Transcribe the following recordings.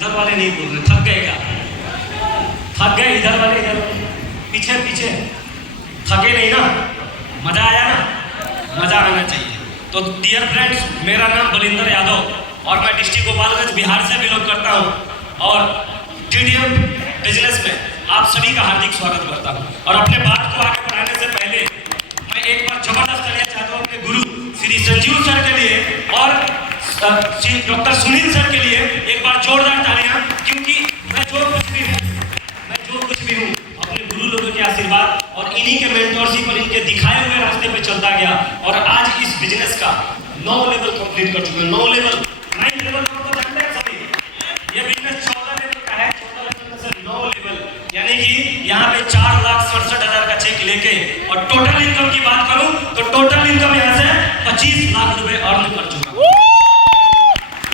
उधर वाले नहीं बोल रहे, थक गए क्या? थक गए? इधर वाले, इधर वाले, पीछे पीछे, थके नहीं ना? मजा आया ना? मजा आना चाहिए। तो डियर फ्रेंड्स, मेरा नाम बलिंदर यादव और मैं डिस्ट्रिक्ट गोपालगंज बिहार से बिलोंग करता हूँ और TDM बिजनेस में आप सभी का हार्दिक स्वागत करता हूँ। और अपने बात को आगे बढ़ाने से पहले मैं एक बार जबरदस्त तालियां चाहता हूँ अपने गुरु श्री संजीव सर के लिए और डॉक्टर सुनील सर के लिए। एक बार जोरदार तालियां, क्योंकि मैं जो कुछ भी हूँ अपने गुरु लोगों के आशीर्वाद और इन्हीं के मेंटरशिप और इनके दिखाए हुए रास्ते पे चलता गया और आज इस बिजनेस का 9 लेवल कंप्लीट कर चुके हैं। 9 लेवल, 9 लेवल तो जानते हैं सभी। ये बिजनेस 14 लेवल का है, 14 लेवल में से 9 लेवल, यानी कि यहाँ पे 4,67,000 का चेक लेके और टोटल इनकम की बात करूं तो टोटल इनकम यहाँ से 25 लाख रुपए अर्न कर चुका हूं।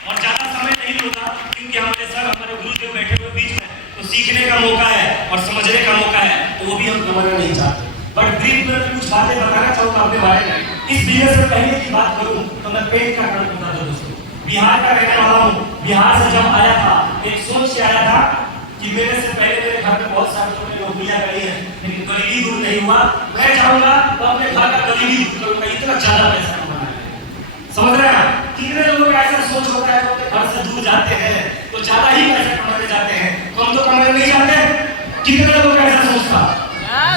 और ज्यादा समय नहीं लूंगा क्योंकि हमारे सर, हमारे गुरुदेव बैठे हुए बीच में, तो सीखने का मौका है और समझने का मौका है, तो वो भी हम कमाना नहीं चाहते। बट ब्रीफ में कुछ बातें बताना चाहूंगा अपने बारे में। इस बिजनेस में पहले की बात करूं तो मैं पेंट का काम करता था दोस्तों। बिहार का रहने वाला हूँ। बिहार से जब आया था एक सोच से आया था कि मेरे से पहले मेरे घर में बहुत सारे लोगों ने नौकरियां करी है, लेकिन गरीबी दूर नहीं हुआ। मैं चाहूंगा तो अपने घर का गरीबी दूर करूंगा, इतना ज्यादा पैसा कमाना है। समझ रहे हैं? कितने लोगों का ऐसा सोच होता है तो घर से दूर जाते हैं तो ज्यादा ही पैसा कमाने जाते हैं, कम तो कमाने नहीं जाते। कितने लोगों का ऐसा सोच था?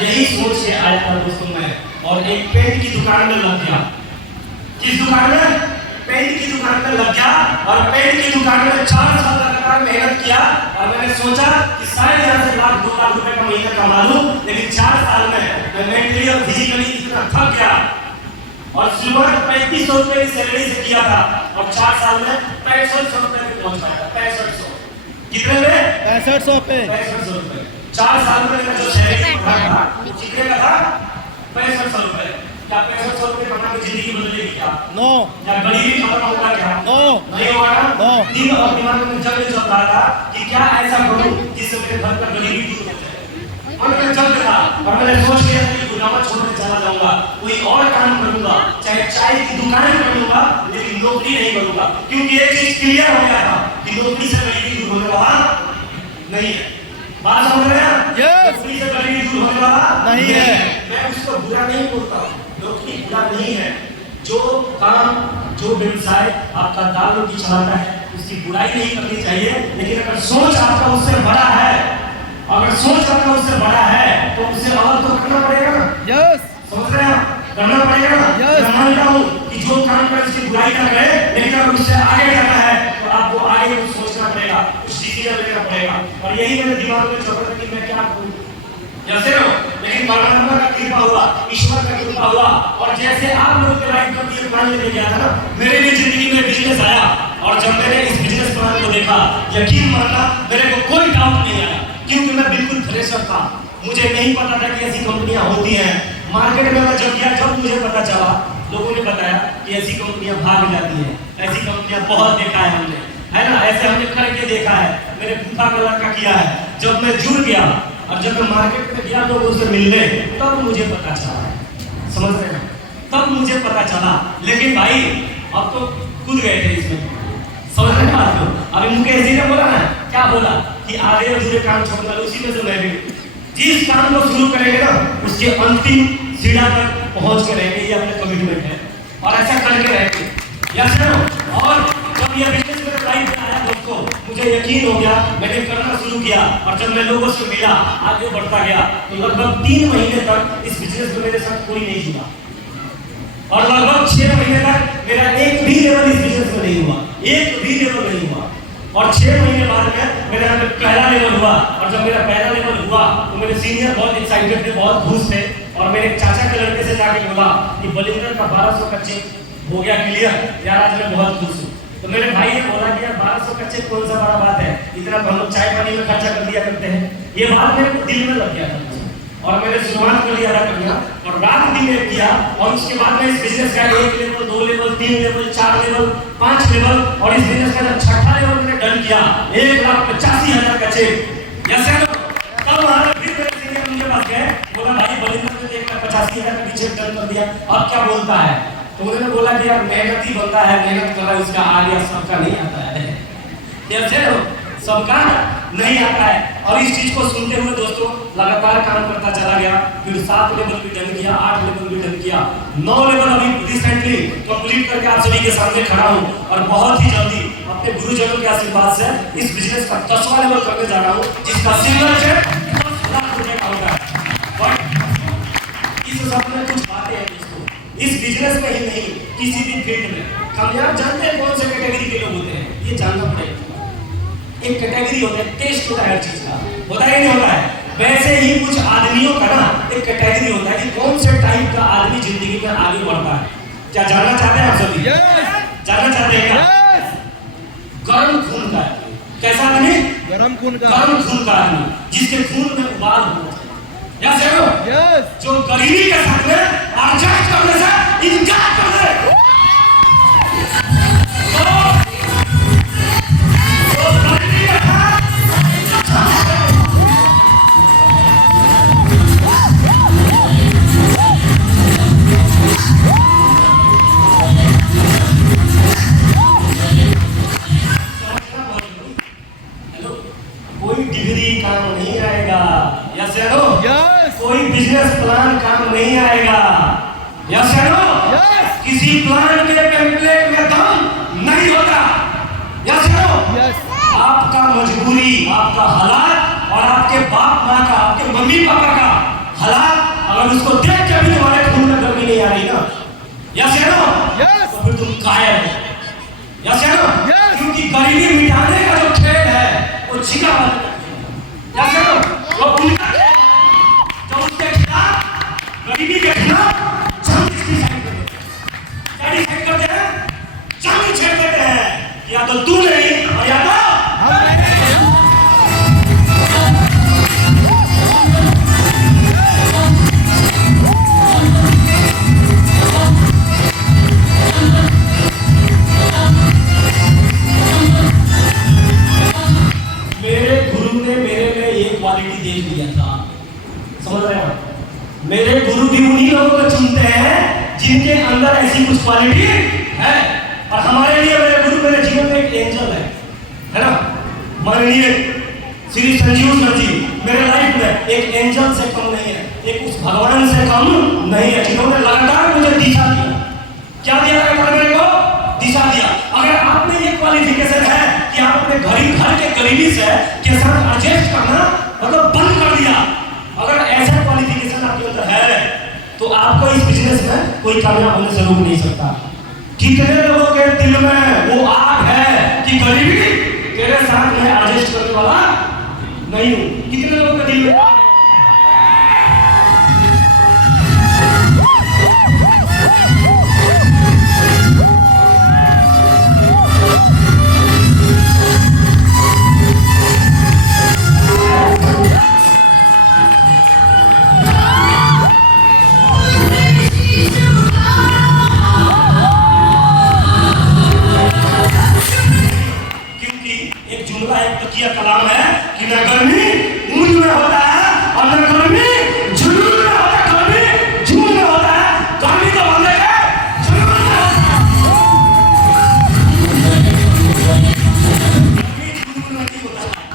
यही सोच से आया था दोस्तों मैं, और एक पेंट की दुकान में लग गया। किस दुकान में? पेंट की दुकान में लग गया और पेंट की दुकान में 4 साल लगातार मेहनत किया और मैंने सोचा कि शायद यहाँ से 1-2 लाख रुपए का महीना कमा लूं, लेकिन 4 साल में मैं मेंटली और फिजिकली इतना थक गया और शुरुआत 3500 रुपए की सैलरी से किया था और 4 साल में 6500 रुपए पे पहुंच पाया। 6500 कितने में? 6500 पे। 6500 रुपए 4 साल में मेरा जो सैलरी था कितने का था? 6500 रुपए। क्या 6500 रुपए कमा के जिंदगी बदलेगी क्या? नो। क्या गरीबी खत्म होगा क्या? नो। नहीं होगा ना? नो। दिन और दिमाग में जब चल रहा था कि क्या ऐसा करूं जिससे मेरे घर का गरीबी दूर हो जाए। और मैं चल रहा और मैंने सोच लिया कि गुलामा छोड़ के चला जाऊंगा, कोई और काम करूंगा, चाहे चाय की दुकान करूंगा, लेकिन नौकरी नहीं करूंगा, क्योंकि एक चीज क्लियर हो गया था कि नौकरी से गरीबी दूर होने वाला नहीं है। बात समझ रहे हैं? नौकरी से गरीबी दूर होने वाला नहीं है। मैं उसको बुरा नहीं बोलता, नौकरी बुरा नहीं है। जो काम, जो व्यवसाय आपका दाल रोटी चलाता है उसकी बुराई नहीं करनी चाहिए, लेकिन अगर सोच आपका उससे बड़ा है, अगर सोच आपका उससे बड़ा है तो उससे और तो करना पड़ेगा ना। यस। समझ रहे हैं? करना पड़ेगा ना। मैं मानता हूँ कि जो काम कर उसकी बुराई कर रहे, लेकिन अगर उससे आगे जाना है तो आपको आगे कुछ सोचना पड़ेगा, कुछ डिसीजन लेना पड़ेगा। और यही मेरे दिमाग में चल रहा था कि मैं क्या करूँ, जैसे हो। लेकिन परमात्मा का कृपा हुआ, ईश्वर का कृपा हुआ, और जैसे आप लोग के लाइफ का ये प्लान लेके गया था ना, मेरे भी जिंदगी में बिजनेस आया। और जब मैंने इस बिजनेस प्लान को देखा, यकीन मानना मेरे को कोई डाउट नहीं आया, क्योंकि मैं बिल्कुल फ्रेशर था। मुझे नहीं पता था कि ऐसी कंपनियां होती हैं। मार्केट में मैं जब गया, जब मुझे पता चला, लोगों ने बताया कि ऐसी कंपनियां भाग जाती हैं, ऐसी कंपनियां बहुत देखा है हमने, है ना, ऐसे हमने करके देखा है, मेरे फूफा का लड़का किया है। जब मैं जुड़ गया और जब मैं मार्केट में गया लोगों से मिलने, तब मुझे पता चला। समझ रहे हैं? तब मुझे पता चला। लेकिन भाई अब तो कूद गए थे इसमें। समझ रहे हैं आप? अभी मुकेश जी ने बोला ना, क्या बोला कि आधे अधूरे काम छोड़ना, उसी में से मैं भी जिस काम को शुरू करेंगे ना उसके अंतिम सीढ़ा तक पहुंच के रहेंगे, ये अपने कमिटमेंट है और ऐसा करके रहेंगे। Yes no. और जब ये बिजनेस मेरे लाइफ में आया दोस्तों, मुझे यकीन हो गया, मैंने करना शुरू किया और जब मैं लोगों से मिला, आगे बढ़ता गया, तो लगभग 3 महीने तक इस बिजनेस में मेरे साथ कोई नहीं जुड़ा और लगभग 6 महीने तक मेरा एक भी लेवल इस बिजनेस में नहीं हुआ, एक भी लेवल नहीं हुआ। और 6 महीने बाद में मेरा पहला लेवल हुआ और जब मेरा पहला लेवल हुआ तो मेरे सीनियर बहुत एक्साइटेड थे, बहुत खुश थे और मेरे चाचा के लड़के से जाके बोला कि बलिंदर का 1200 का चेक हो गया क्लियर, यार आज मैं बहुत खुश हूँ। तो मेरे भाई ने बोला कि यार 1200 का चेक कौन सा बड़ा बात है, इतना तो हम लोग चाय पानी में खर्चा कर दिया करते हैं। ये बात मेरे को दिल में लग गया था और मैंने शुरुआत कर लिया करना और रात दिन एक किया और उसके बाद में इस बिजनेस का 1 level, 2 level, 3 level, 4 level, 5 level और इस बिजनेस का जब 6ठा लेवल मैंने डन किया, 1,85,000 का चेक। Yes sir. तब हमारा फिर मेरे सीनियर मुझे पास गए, बोला भाई बलिंदर ने 1,85,000 का चेक डन कर दिया, अब क्या बोलता है? तो उन्होंने बोला कि यार मेहनत ही बनता है, मेहनत कर रहा है उसका आ गया, सबका नहीं आता है। Yes sir. सबका नहीं आता है। और इस चीज को सुनते हुए दोस्तों लगातार काम करता चला गया, फिर 7 लेवल भी डन किया, 8 लेवल भी डन किया, 9 लेवल अभी रिसेंटली कंप्लीट करके आप सभी के सामने खड़ा हूं। और बहुत ही जल्दी अपने गुरुजनों के आशीर्वाद से इस बिजनेस का 10वां लेवल करने जा रहा हूं, जिसका सिंगल चेक 10 लाख रुपए का होगा। इस सब में कुछ बातें हैं दोस्तों, इस बिजनेस में ही नहीं किसी भी फील्ड में कामयाब जानते हैं कौन से कैटेगरी के लोग होते हैं, ये जानना पड़ेगा। एक कैटेगरी होता है, टेस्ट होता है हर चीज का, होता है नहीं होता है? वैसे ही कुछ आदमियों का ना एक कैटेगरी होता है कि कौन से टाइप का आदमी जिंदगी में आगे बढ़ता है। क्या जानना चाहते हैं आप सभी? जानना चाहते हैं क्या? गर्म खून का आदमी, कैसा आदमी? गर्म खून का आदमी, जिसके खून में उबाल हो, जो गरीबी के साथ में एडजस्ट करने से इनकार कर दे। कोई डिग्री काम नहीं आएगा, यस या नो? कोई बिजनेस प्लान काम नहीं आएगा, यस या नो? किसी प्लान के टेम्पलेट में दम नहीं होता, यस या नो? आपका मजबूरी, आपका हालात और आपके बाप माँ का, आपके मम्मी पापा का हालात, अगर उसको देख के भी तुम्हारे खून में गर्मी नहीं आ रही ना, यस या नो? तो फिर तुम कायर हो, यस या नो? क्योंकि गरीबी मिटाने का जो खेल है वो छिका वाला, यस या नो? वो उनका जो उसके खिलाफ, गरीबी के खिलाफ जंग डिसाइड करते हैं। क्या डिसाइड करते हैं? जंग छेड़ देते हैं, या तो तू नहीं और या तो देख लिया था। समझ रहे हैं? मेरे गुरु भी उन्हीं लोगों को चुनते हैं जिनके अंदर ऐसी कुछ क्वालिटी है। और हमारे लिए मेरे गुरु मेरे जीवन में एक एंजल है ना? माननीय श्री संजीव सर जी मेरे लाइफ में एक एंजल से कम नहीं है, एक उस भगवान से कम नहीं है, जिन्होंने लगातार मुझे दिशा दिया। क्या दिया लगातार मेरे को? दिशा दिया। अगर आप में ये क्वालिफिकेशन है कि आप अपने घर के गरीबी से के साथ एडजस्ट करना मतलब बंद कर दिया, अगर ऐसा क्वालिफिकेशन आपके अंदर है तो आपको इस बिजनेस में कोई कामयाब होने से रोक नहीं सकता। कितने लोगों के दिल में वो आग है कि गरीबी तेरे साथ में एडजस्ट करने वाला नहीं हूं? कितने लोगों के दिल में आग है? कलाम है कि न गर्मी ऊंच में होता है और न गर्मी जुनून में होता है। गर्मी जुनून में होता है, गर्मी तो बंदे का जुनून में होता है।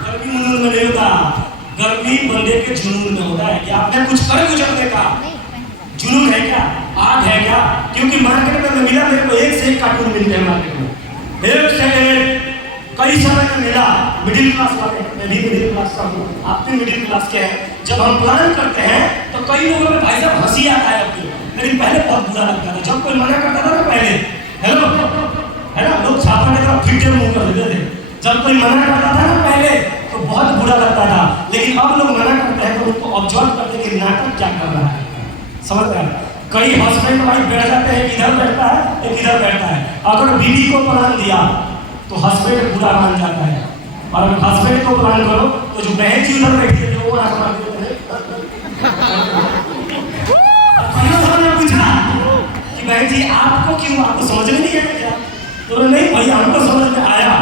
गर्मी जुनून में नहीं होता, गर्मी बंदे के जुनून में होता है कि आपने कुछ कर गुजरने का जुनून है क्या, आग है क्या? क्योंकि मार्केट में मिला मेरे को एक से एक कार्टून मिलते हैं मार्केट में, एक से एक कई समय में मिला। मिडिल क्लास वाले, मैं भी मिडिल क्लास का हूँ, आप भी मिडिल क्लास के हैं। जब हम प्लान करते हैं तो कई लोगों में भाई साहब हंसी आता है आपकी, लेकिन पहले बहुत बुरा लगता था जब कोई मना करता था ना। पहले हेलो है ना, लोग छापा के तरफ फिर मुंह कर देते थे। जब कोई मना करता था ना पहले तो बहुत बुरा लगता था, लेकिन अब लोग मना करते हैं तो उनको ऑब्जर्व करते कि नाटक क्या कर रहा है। समझ रहे हैं? कई हस्बैंड वाइफ बैठ जाते हैं, इधर बैठता है एक इधर बैठता है। अगर बीवी को प्लान दिया तो हस्बैंड बुरा मान जाता है, और अगर हस्बैंड को प्लान करो तो जो बहन जी उधर बैठी है वो आंख मार देते हैं। पूछा कि बहन जी आपको क्यों, आपको समझ में नहीं आया क्या? तो नहीं भाई हमको समझ में आया,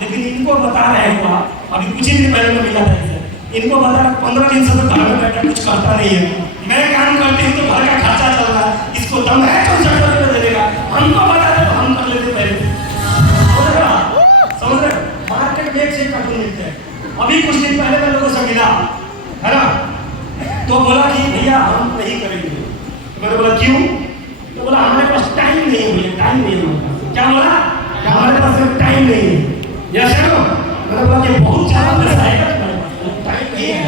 लेकिन इनको बता रहे हो आप, अभी कुछ ही दिन पहले में मिला था इनको बता रहा 15 दिन से तो घर में बैठा कुछ करता नहीं है, मैं काम करती हूँ तो घर का खर्चा चल रहा है, इसको दम है 64 रुपये देगा, हमको बता दे तो हम कर लेते पहले। समझ रहे? मार्केट में एक से कार्टून मिलते हैं। अभी कुछ दिन पहले मैं लोगों से मिला, है ना, तो बोला कि भैया हम नहीं करेंगे। तो मैंने बोला क्यों? तो बोला हमारे पास टाइम नहीं है भैया, टाइम नहीं है हमारे पास। क्या बोला? हमारे पास टाइम नहीं है। यस है ना? मैंने बोला कि बहुत ज़्यादा पैसा है तुम्हारे पास, टाइम नहीं है,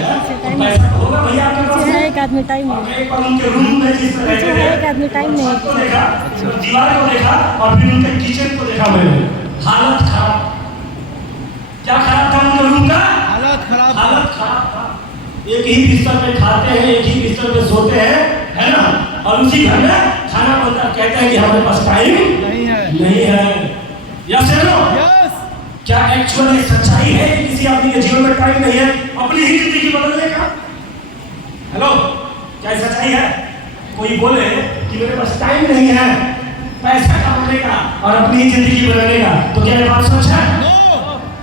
तो पैसा होगा भैया आपके पास। एक आदमी टाइम और एक बार उनके रूम में जिस तरह रहते थे, एक आदमी टाइम नहीं को देखा, दीवार को देखा और फिर उनके किचन को देखा मैंने। हालत खराब। क्या खराब था उनके रूम का? हालत खराब था। एक ही बिस्तर में खाते हैं, एक ही बिस्तर में सोते हैं, है ना, और उसी घर में खाना बनता। कहते हैं कि हमारे पास टाइम नहीं है। यस है नो? क्या एक्चुअली सच्चाई है कि किसी आदमी के जीवन में टाइम नहीं है अपनी ही जिंदगी बदलने का? हेलो, क्या सच्चाई है? कोई बोले कि मेरे पास टाइम नहीं है पैसा कमाने का और अपनी जिंदगी बनाने का, तो क्या ये बात सच है?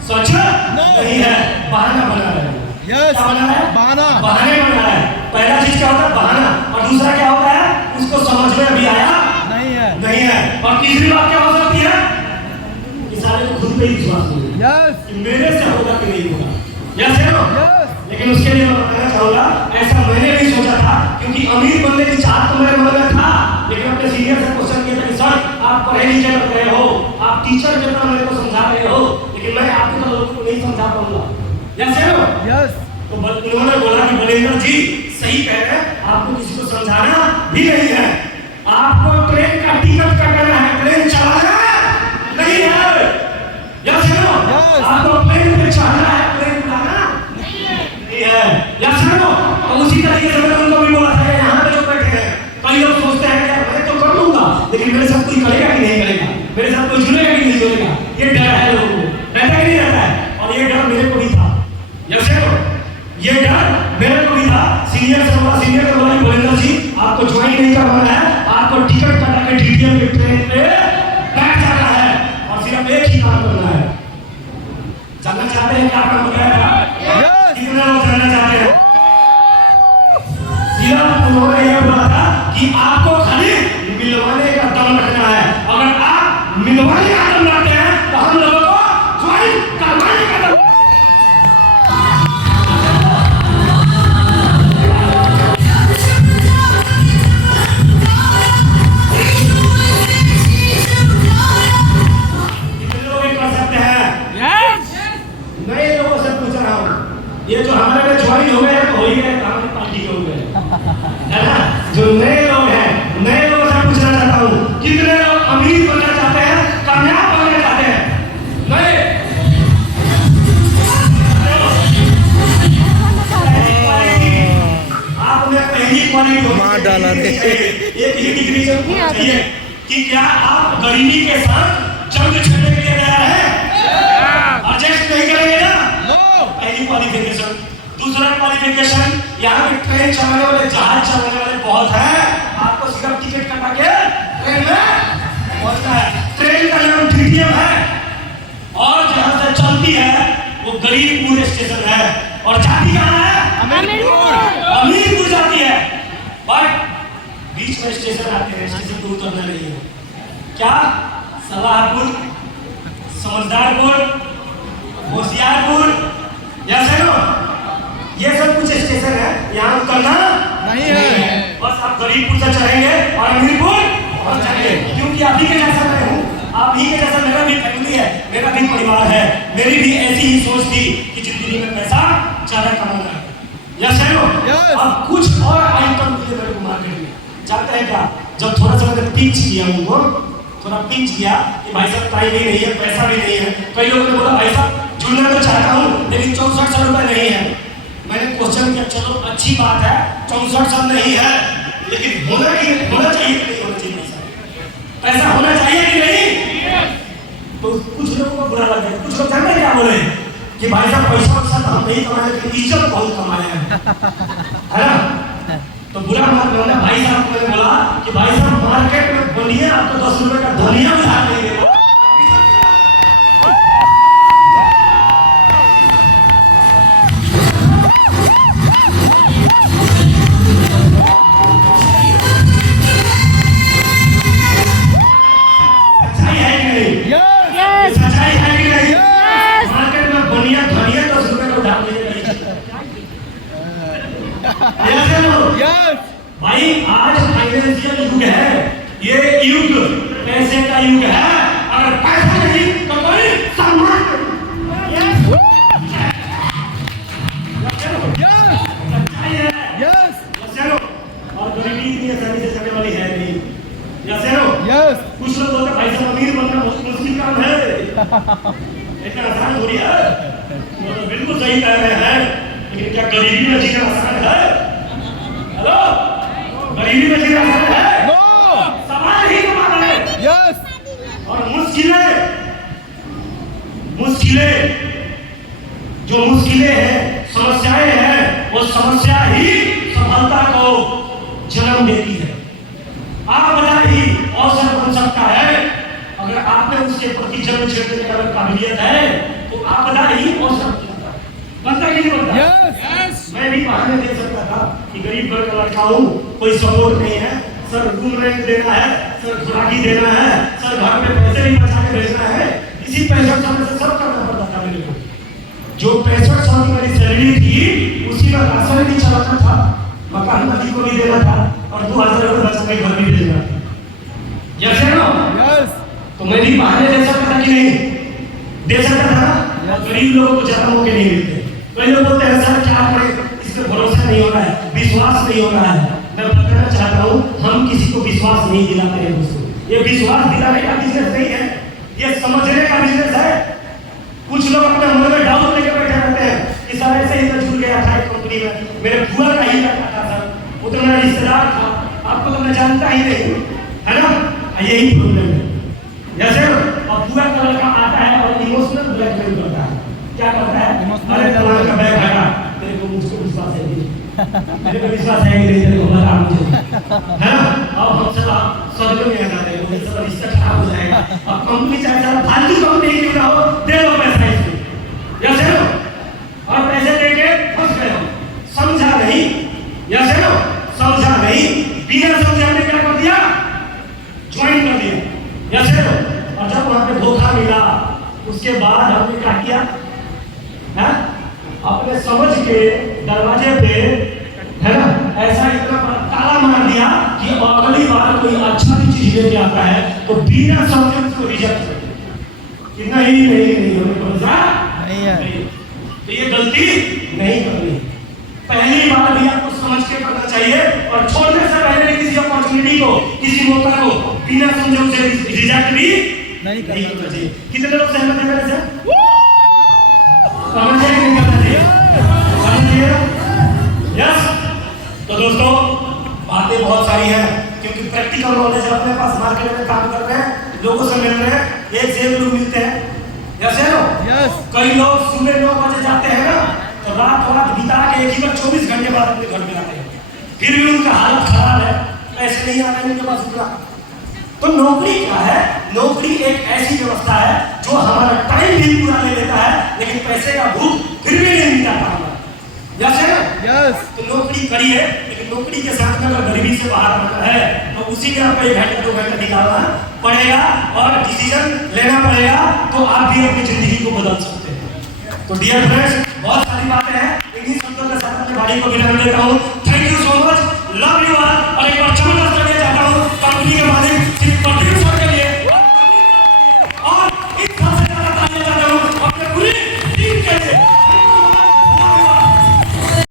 सच नहीं है, बहाना बना रहा है। क्या बना रहा है? बहाने बना रहा है। पहला चीज क्या होता है? बहाना। और दूसरा क्या होता है? उसको समझ में अभी आया नहीं है। और तीसरी बात क्या हो सकती है? कि सारे को खुद पे ही विश्वास नहीं है कि मेरे से होगा कि नहीं होगा। यस है ना? लेकिन उसके लिए मैं बताना चाहूंगा, ऐसा मैंने भी सोचा था, क्योंकि अमीर बनने की चाहत तो मेरे मन में था, लेकिन अपने सीनियर से क्वेश्चन किया था कि सर आप पढ़े लिखे लग रहे हो, आप टीचर की तरह मेरे को समझा रहे हो, लेकिन मैं आपके तरह लोगों को नहीं समझा पाऊंगा। यस है ना? तो उन्होंने बोला कि बलेंद्र जी सही कह रहे हैं, आपको किसी को समझाना भी नहीं है, आपको ट्रेन का टिकट कटाना है, ट्रेन चलाना नहीं है। यस है ना? आपको प्लेन पे चढ़ना है, प्लेन उड़ाना नहीं है। यस है ना? तो उसी तरीके से मैंने उनको भी बोला था, यहाँ पे जो बैठे हैं कई लोग सोचते हैं कि मैं तो कर लूंगा, लेकिन मेरे साथ कोई करेगा कि नहीं करेगा, मेरे साथ कोई जुड़ेगा कि नहीं जुड़ेगा, ये डर है लोगों को। रहता ही नहीं रहता है, और ये डर मेरे को भी था। यस है ना? ये डर मेरे को भी था। सीनियर से बोला कि बलेंद्र जी आपको ज्वाइन नहीं करवाना है, आपको टिकट कटा के डीटीएम के ट्रेन पे बैठ जाना है और सिर्फ एक ही काम करना है। जानना चाहते हैं क्या काम बताया था? कितने लोग जानना चाहते हैं? सिर्फ उन्होंने यह बोला था कि आपको खाली मिलवाने का दम रखना है। अगर आप मिलवाने का दम रखते हैं तो हम लोगों को ज्वाइन करवाने का दम। ये जो हमारे में ज्वाइन हो गए हो ही गए, हमारी पार्टी के हो गए, है ना? जो नए लोग हैं, नए लोगों से पूछना चाहता हूँ, कितने लोग अमीर बनना चाहते हैं, कामयाब बनना चाहते हैं? नए आपने पहली क्वालिटी एक ही डिग्री से चाहिए कि क्या आप गरीबी के साथ जंग छेड़ने के लिए तैयार हैं? एडजस्ट नहीं करेंगे ना? पहली क्वालिफिकेशन। दूसरा क्वालिफिकेशन, यहाँ पे ट्रेन चलाने वाले, जहाज चलाने वाले बहुत हैं, आपको सिर्फ टिकट कटा के ट्रेन में पहुंचना है। ट्रेन का नाम डीटीएम है और जहां से चलती है वो गरीबपुर स्टेशन है, और जाती कहाँ है? अमीरपुर जाती है। बट बीच में स्टेशन आते हैं, स्टेशन को उतरना नहीं है। क्या? सलाहपुर, समझदारपुर, होशियारपुर, यस है ना? ये सब कुछ स्टेशन है, यहाँ उतरना नहीं है। बस आप गरीबपुर से चढ़ेंगे और अमीरपुर पहुंच जाएंगे। क्योंकि आप ही के जैसा मैं हूँ, आप ही के जैसा मेरा भी फैमिली है, मेरा भी परिवार है, मेरी भी ऐसी ही सोच थी कि जिंदगी में पैसा ज्यादा कमाना है। यस है ना? अब कुछ और आइटम मिले मेरे को मार्केट में, जानते हैं क्या? जब थोड़ा सा मैंने पिंच किया उनको, थोड़ा पिंच किया कि भाई साहब टाइम ही नहीं है, पैसा भी नहीं है। कई लोगों ने बोला भाई साहब जुड़ना तो चाहता हूँ लेकिन 6400 रुपये नहीं है। मैंने क्वेश्चन किया, चलो अच्छी बात है 6400 नहीं है, लेकिन होना चाहिए कि नहीं होना चाहिए? पैसा होना चाहिए कि नहीं? तो कुछ लोगों को बुरा लग गया। कुछ लोग जानते क्या बोले कि भाई साहब पैसा पैसा हम नहीं कमाए, लेकिन इज्जत बहुत कमाए हैं, है ना? तो बुरा मत बोलना। भाई साहब को मैंने बोला कि भाई साहब मार्केट में बनिए, आपको 10 रुपए का धनिया भी हाथ नहीं देगा। सच्चाई है कि नहीं? सच्चाई है कि नहीं? मार्केट में बनिया धनिया 10 रुपए को जान देने का यस भाई, आज फाइनेंशियल युग है, ये युग पैसे का युग है। अगर पैसा नहीं तो कोई सम्मान और गरीबी इतनी आसानी से चलने वाली है नहीं। यस कुछ लोग बोलते भाई साहब अमीर बनना बहुत मुश्किल काम है, इतना आसान थोड़ी है। तो बिल्कुल सही कह रहे हैं, लेकिन क्या गरीबी में जीना आसान है? हेलो, गरीबी में जीना आसान है? नो, सवाल ही कमाना है। यस और जो मुश्किलें हैं, समस्याएं हैं, वो समस्या ही सफलता को जन्म देती है। आपदा ही अवसर बन सकता है अगर आप में उसके प्रति जन्म छेड़ने की अगर काबिलियत है, तो आपदा ही अवसर बनता कि नहीं बनता? yes. मैं भी बहाने दे सकता था कि गरीब घर का लड़का हूँ, कोई सपोर्ट नहीं है, सर रूम रेंट देना है, सर खुराकी देना है, सर घर में पैसे नहीं बचा के भेजना है। इसी 65 से सब करना पड़ता था मेरे को। जो 65 की मेरी सैलरी थी, उसी में राशन भी चलाना था, मकान मालिक को भी देना था, और 2000 रुपये बचा के घर भी देना था। यस है ना? यस। तो मैं भी बहाने दे सकता था कि नहीं दे सकता था? गरीब लोगों को ज्यादा मौके नहीं मिलते। कई लोग बोलते हैं सर क्या करें, इस पे भरोसा नहीं हो रहा है, विश्वास नहीं हो रहा है। मैं बताना चाहता हूँ, हम किसी को विश्वास नहीं दिलाते हैं दोस्तों। ये विश्वास दिलाने का बिजनेस नहीं है, ये समझने का बिजनेस है। कुछ लोग अपने मन में डाउट लेकर बैठे रहते हैं कि सर ऐसे ही मैं जुड़ गया था एक कंपनी में, मेरे बुआ का ही लड़का था सर, वो तो मेरा रिश्तेदार था, आपको तो मैं जानता ही नहीं, है ना? यही प्रॉब्लम है। जैसे और बुआ का लड़का आता है और इमोशनल ब्लैकमेल करता है। क्या करता है? अरे तुम्हारा का बैग हटा, तेरे को मुझको विश्वास है नहीं, मेरे को विश्वास है नहीं, तेरे को बता मुझे, है ना? और हम सब सदमे में आ जाते हैं, वो सब रिश्ता खराब हो जाएगा। अब कंपनी चाहे सारा फालतू कंपनी क्यों ना हो, दे दो पैसा इसको, यस है ना? और पैसे देके फंस गए हो, समझा नहीं, यस है ना? समझा नहीं, बिना समझाने क्या कर दिया, ज्वाइन कर दिया, यस है ना? और जब वहां पे धोखा मिला, उसके बाद हमने क्या किया है? अपने समझ के दरवाजे पे, है ना, ऐसा इतना ताला मार दिया कि अगली बार कोई अच्छा भी चीज लेके आता है तो बिना समझे उसको रिजेक्ट कर दिया कि नहीं हमें भरोसा नहीं है। तो ये गलती नहीं करनी, पहली बार भी आपको समझ के करना चाहिए, और छोड़ने से पहले किसी अपॉर्चुनिटी को, किसी मौका को बिना समझे उसे रिजेक्ट भी नहीं करना चाहिए। कितने लोग सहमत हैं मेरे से? समझिए कि नहीं करना चाहिए? समझिए? यस। तो दोस्तों बातें बहुत सारी हैं, क्योंकि प्रैक्टिकल नॉलेज अपने पास मार्केट में काम कर रहे हैं, लोगों से मिल रहे हैं, एक से एक लोग मिलते हैं, यस है ना? यस। कई लोग सुबह 9 बजे जाते हैं ना, तो रात बिता के एक ही बार 24 घंटे बाद अपने घर में आते हैं, फिर भी उनका हालत खराब है, पैसे नहीं आ रहे उनके पास उतना। तो नौकरी क्या है? नौकरी एक ऐसी व्यवस्था है जो हमारा टाइम भी पूरा ले लेता है, लेकिन पैसे का भूख फिर भी नहीं मिटाता हमारा, यस है ना? यस। तो नौकरी करिए, लेकिन नौकरी के साथ में अगर गरीबी से बाहर आना है तो उसी में आपको 1 घंटा 2 घंटा निकालना पड़ेगा और डिसीजन लेना पड़ेगा, तो आप भी अपनी जिंदगी को बदल सकते हैं। तो डियर फ्रेंड्स, बहुत सारी बातें हैं, इन्हीं शब्दों के साथ अपने भाई को विराम देता हूँ। Thank you so much, love you all. और एक बार चमक करना चाहता हूँ कंपनी के मालिक